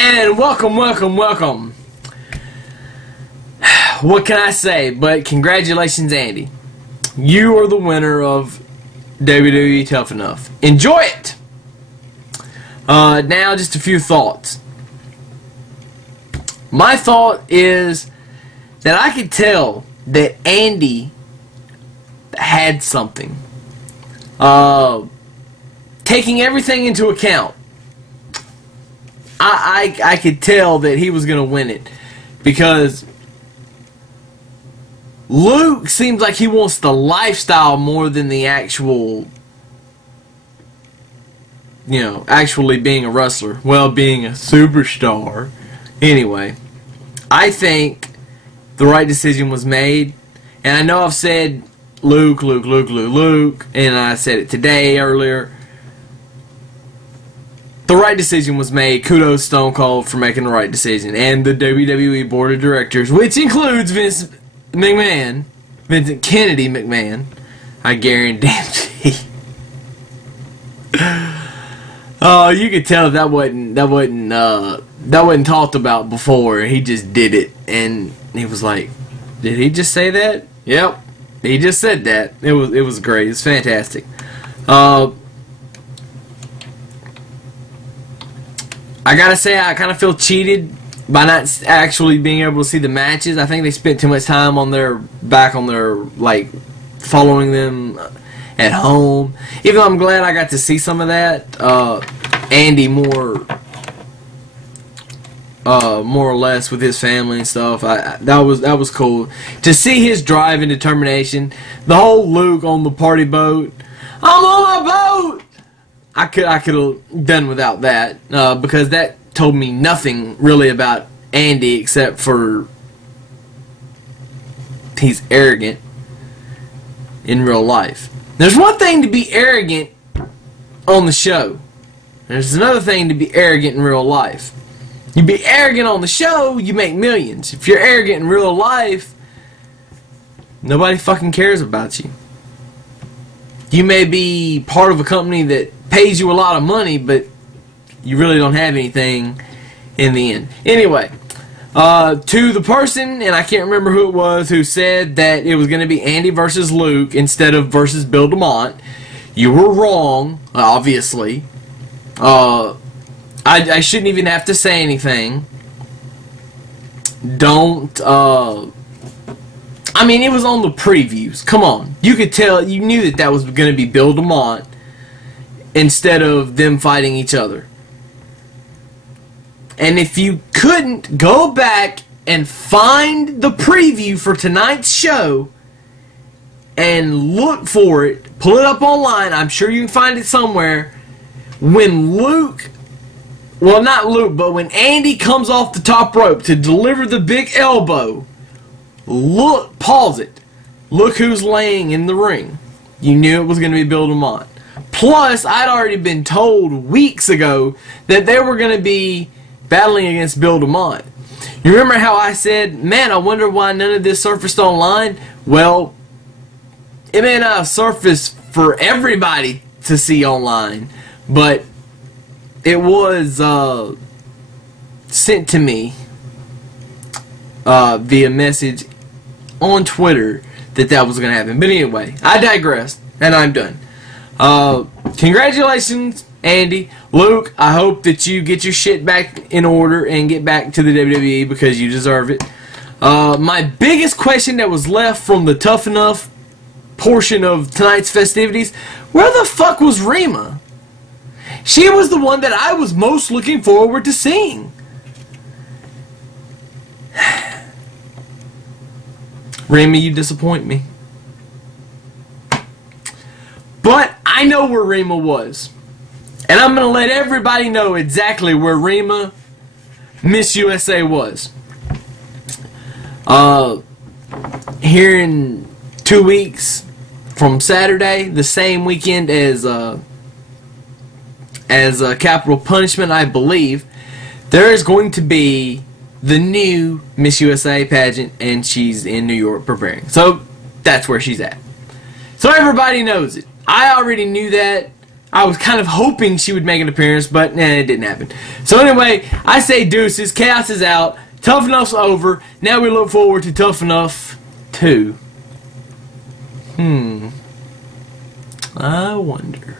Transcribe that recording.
And welcome. What can I say but congratulations, Andy. You are the winner of WWE Tough Enough. Enjoy it! Now just a few thoughts. My thought is that I could tell that Andy had something. Taking everything into account, I could tell that he was going to win it, because Luke seems like he wants the lifestyle more than the actual, actually being a wrestler. Well, being a superstar. Anyway, I think the right decision was made, and I know I've said Luke, and I said it today earlier. The right decision was made. Kudos Stone Cold for making the right decision, and the WWE Board of Directors, which includes Vincent Kennedy McMahon. I guarantee. Oh, you could tell that wasn't talked about before. He just did it, and he was like, "Did he just say that?" Yep, he just said that. It was great. It's fantastic. I gotta say, I kind of feel cheated by not actually being able to see the matches. I think they spent too much time on their following them at home. Even though I'm glad I got to see some of that. Andy more or less with his family and stuff. That was cool to see his drive and determination. The whole Luke on the party boat. I'm on my boat. I could have done without that, because that told me nothing really about Andy except for he's arrogant in real life. There's one thing to be arrogant on the show. There's another thing to be arrogant in real life. You be arrogant on the show, you make millions. If you're arrogant in real life, nobody fucking cares about you. You may be part of a company that pays you a lot of money, but you really don't have anything in the end. Anyway, to the person, and I can't remember who it was, who said that it was going to be Andy versus Luke instead of versus Bill DeMont, you were wrong, obviously. I shouldn't even have to say anything. Don't, I mean, it was on the previews. Come on. You could tell, you knew that was going to be Bill DeMont instead of them fighting each other. And if you couldn't, go back and find the preview for tonight's show and look for it. Pull it up online. I'm sure you can find it somewhere. When Luke, well, not Luke, but when Andy comes off the top rope to deliver the big elbow, look, pause it. Look who's laying in the ring. You knew it was going to be Bill DeMont. Plus, I'd already been told weeks ago that they were going to be battling against Bill DeMont. You remember how I said, man, I wonder why none of this surfaced online? Well, it may not have surfaced for everybody to see online, but it was sent to me via message on Twitter that was going to happen. But anyway, I digress, and I'm done. Congratulations, Andy. Luke, I hope that you get your shit back in order and get back to the WWE, because you deserve it. My biggest question that was left from the Tough Enough portion of tonight's festivities, where the fuck was Rima? She was the one that I was most looking forward to seeing. Rima, you disappoint me. But I know where Rima was. And I'm going to let everybody know exactly where Rima, Miss USA, was. Here in 2 weeks from Saturday, the same weekend as Capital Punishment, I believe, there is going to be the new Miss USA pageant, and she's in New York preparing. So that's where she's at. So everybody knows it. I already knew that. I was kind of hoping she would make an appearance, but nah, it didn't happen. So anyway, I say deuces. Chaos is out. Tough Enough's over. Now we look forward to Tough Enough 2. I wonder.